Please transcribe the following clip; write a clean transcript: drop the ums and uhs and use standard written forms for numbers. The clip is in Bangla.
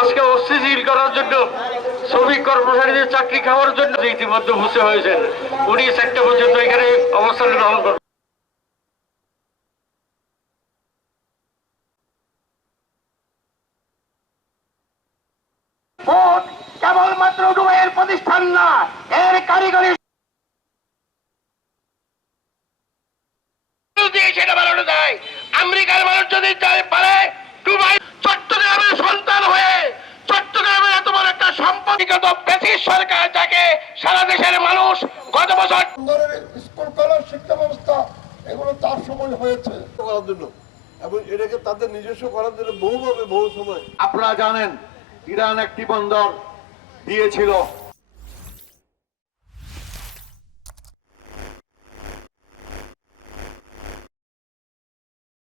আজকে অস্থিতিশীল করার জন্য শ্রমিক কর্মচারীদের চাকরি খাওয়ার জন্য ইতিমধ্যে বসে হয়েছেন। উনি 4টা পর্যন্ত এখানে অবস্থান গ্রহণ করবেন। কেবলমাত্র ডুবাইয়ের প্রতিষ্ঠান না, এর কারিগরি সেটা বানানো যায়। আমেরিকার মানুষ যদি পারে দুবাই চট্টগ্রামের সন্তান হয়ে চট্টগ্রামের এত বড় একটা সম্পত্তিগত ব্রিটিশ সরকার যাকে সারা দেশের মানুষ গত বছর স্কুল কলেজ শিক্ষা ব্যবস্থা এগুলো তার সময় হয়েছে করার জন্য এবং এটাকে তাদের নিজস্ব করার জন্য বহুভাবে বহু সময়। আপনারা জানেন ইরান একটি বন্দর দিয়েছিল